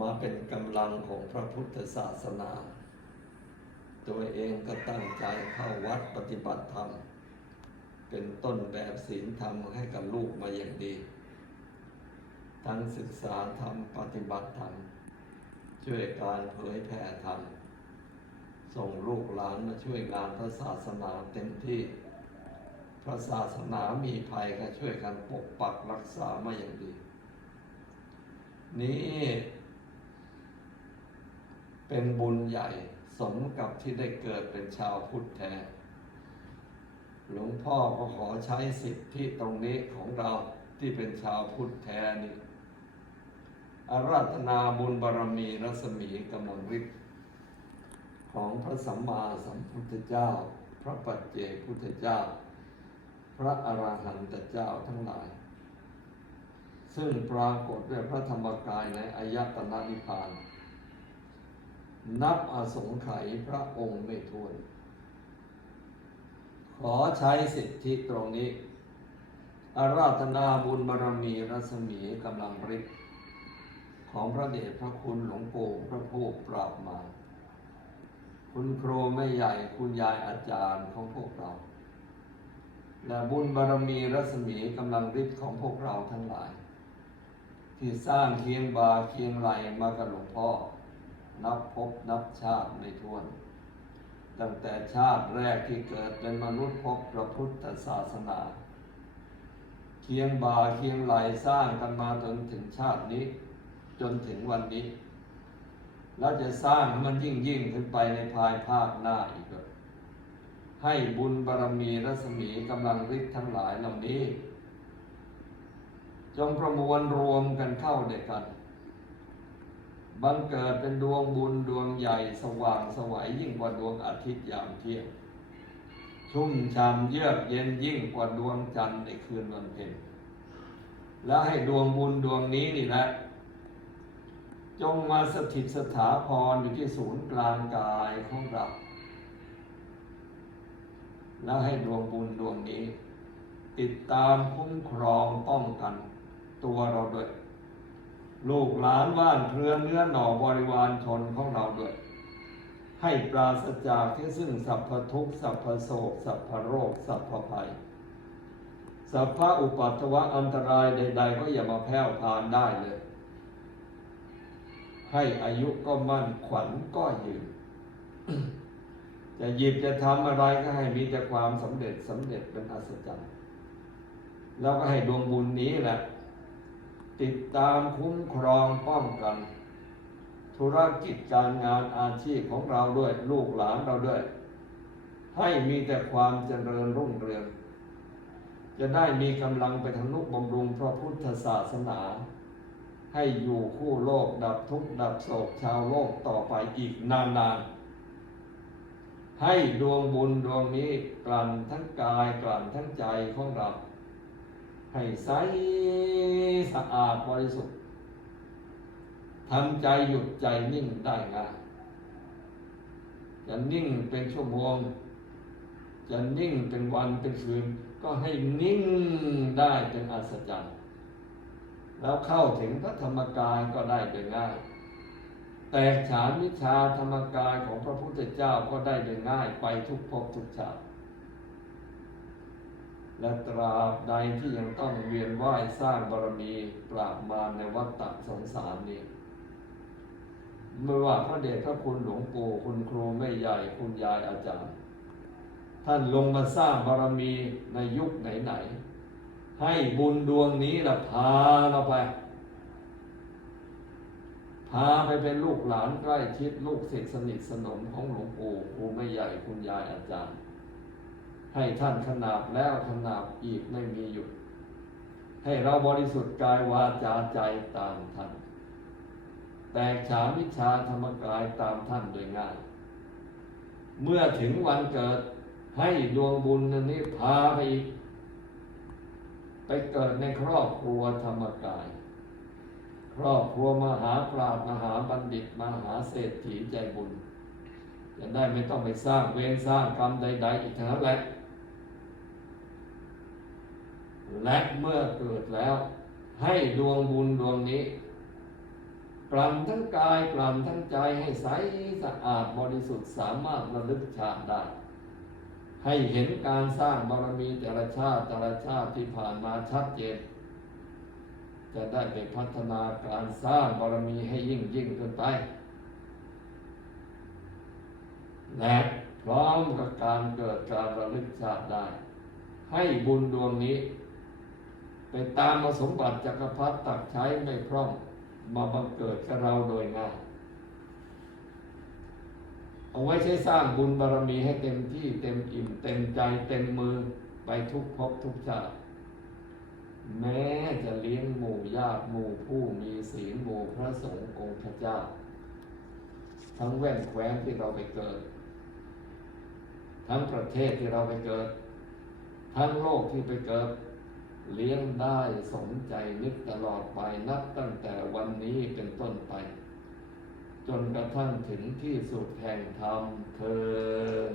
มาเป็นกำลังของพระพุทธศาสนา ตัวเองก็ตั้งใจเข้าวัดปฏิบัติธรรม เป็นต้นแบบศีลธรรมให้กับลูกมาอย่างดี ทั้งศึกษาธรรมปฏิบัติธรรม ช่วยการเผยแผ่ธรรม ส่งลูกหลานมาช่วยงานพระศาสนาเต็มที่ พระศาสนามีภัยก็ช่วยกันปกปักรักษามาอย่างดี นี่ เป็นบุญใหญ่สมกับที่ได้เกิดเป็นชาวพุทธแท้ หลวงพ่อก็ขอใช้สิทธิตรงนี้ของเราที่เป็นชาวพุทธแท้นี่อาราธนาบุญบารมีรัศมีกำลังฤทธิ์ของพระสัมมาสัมพุทธเจ้า พระปัจเจกพุทธเจ้า พระอรหันตเจ้าทั้งหลาย ซึ่งปรากฏด้วยพระธรรมกายในอายตนะนิพพาน นับอสงไขยพระองค์ไม่ถ้วน ขอใช้สิทธิตรงนี้ อาราธนาบุญบารมีรัศมีกำลังฤทธิ์ของพระเดชพระคุณหลวงปู่พระผู้ปราบมา คุณครูไม่ใหญ่คุณยายอาจารย์ของพวกเรา และบุญบารมีรัศมีกำลังฤทธิ์ของพวกเราทั้งหลาย ที่สร้างเคียงบาเคียงไหลมากับหลวงพ่อ นับพบนับชาติไม่ถ้วน ตั้งแต่ชาติแรกที่เกิดเป็นมนุษย์พบพระพุทธศาสนา เคียงบาเคียงไหลสร้างกันมาจนถึงชาตินี้ จนถึงวันนี้ แล้วจะสร้างให้มันยิ่งยิ่งขึ้นไปในภายภาคหน้าอีกด้วยให้บุญบารมีรัศมีกำลังฤทธิ์ทั้งหลายเหล่านี้ จงประมวลรวมกันเข้าเดียกัน บังเกิดเป็นดวงบุญดวงใหญ่สว่างสวัยยิ่งกว่าดวงอาทิตย์ยามเที่ยงชุ่มชามเยือกเย็นยิ่งกว่าดวงจันทร์ในคืนวันเพ็ญและให้ดวงบุญดวงนี้นี่แหละจงมาสถิตสถาพรอยู่ที่ศูนย์กลางกายของเรา แล้วให้ดวงบุญดวงนี้ ติดตามคุ้มครองป้องกันตัวเราด้วย ลูกหลานว่านเครือเนื้อหน่อบริวารชนของเราด้วยให้ปราศจากที่ซึ่งสัพพทุกสัพพโศกสัพพโรค สัพพภัย สัพพะอุปัตวะอันตรายใด ๆ ก็อย่ามาแผ่วพานได้เลย ให้อายุก็มั่นขวัญก็ยืน จะหยิบจะทำอะไรก็ให้มีแต่ความสำเร็จสำเร็จเป็นอัศจรรย์ แล้วก็ให้ดวงบุญนี้แหละ ติดตามคุ้มครองป้องกัน ธุรกิจการงานอาชีพของเราด้วย ลูกหลานเราด้วย ให้มีแต่ความเจริญรุ่งเรืองจะได้มีกำลังไปทำนุบำรุงพระพุทธศาสนา ให้อยู่คู่โลกดับทุกข์ดับโศกชาวโลกต่อไปอีกนานๆ ให้ดวงบุญดวงนี้กลั่นทั้งกายกลั่นทั้งใจของเรา ให้ใสสะอาดบริสุทธิ์ทำใจหยุดใจนิ่งได้ง่ายจะนิ่งเป็นชั่วโมง จะนิ่งเป็นวันเป็นคืน ก็ให้นิ่งได้เป็นอัศจรรย์แล้วเข้าถึงพระธรรมกายก็ได้โดยง่าย แตกฉานวิชาธรรมกายของพระพุทธเจ้าก็ได้โดยง่ายไปทุกภพทุกชาติ และตราบใดที่ยังต้องเวียนว่ายสร้างบารมีปราบมารในวัฏฏะสงสารนี้เมื่อว่าพระเดชพระคุณหลวงปู่คุณครูแม่ใหญ่คุณยายอาจารย์ ท่านลงมาสร้างบารมีในยุคไหนๆให้บุญดวงนี้ละพาเราไป พาไปเป็นลูกหลานใกล้ชิดลูกศิษย์สนิทสนมของหลวงปู่ครูแม่ใหญ่คุณยายอาจารย์ ให้ท่านขนาบแล้วขนาบอีกไม่มีหยุด ให้เราบริสุทธิ์กายวาจาใจตามท่าน แตกฉาวิชาธรรมกายตามท่านโดยง่าย เมื่อถึงวันเกิดให้ดวงบุญนี้พาไปอีก ไปเกิดในครอบครัวธรรมกาย ครอบครัวมหาปราชญ์มหาบัณฑิตมหาเศรษฐีใจบุญจะได้ไม่ต้องไปสร้างเวรสร้างกรรมใด ๆ อีกทั้งนั้นแหละ และเมื่อเกิดแล้ว ให้ดวงบุญดวงนี้กลั่นทั้งกายกลั่นทั้งใจให้ใสสะอาดบริสุทธิ์สามารถระลึกชาติได้ ให้เห็นการสร้างบารมีแต่ละชาติแต่ละชาติที่ผ่านมาชัดเจนจะได้ไปพัฒนาการสร้างบารมีให้ยิ่งยิ่งขึ้นไป และพร้อมกับการเกิดการระลึกชาติได้ ให้บุญดวงนี้ ไปตามมาสมบัติจักรพรรดิตักใช้ไม่พร่องมาบังเกิดกับเราโดยง่ายเอาไว้ใช้สร้างบุญบารมีให้เต็มที่เต็มอิ่ม เต็มใจเต็มมือไปทุกภพทุกชาติแม้จะเลี้ยงหมู่ญาติหมู่ผู้มีศีลหมู่พระสงฆ์องค์พระเจ้า ทั้งแว่นแคว้นที่เราไปเกิด ทั้งประเทศที่เราไปเกิด ทั้งโลกที่ไปเกิด เลี้ยงได้สมใจนึกตลอดไปนับตั้งแต่วันนี้เป็นต้นไป จนกระทั่งถึงที่สุดแห่งธรรมเทิน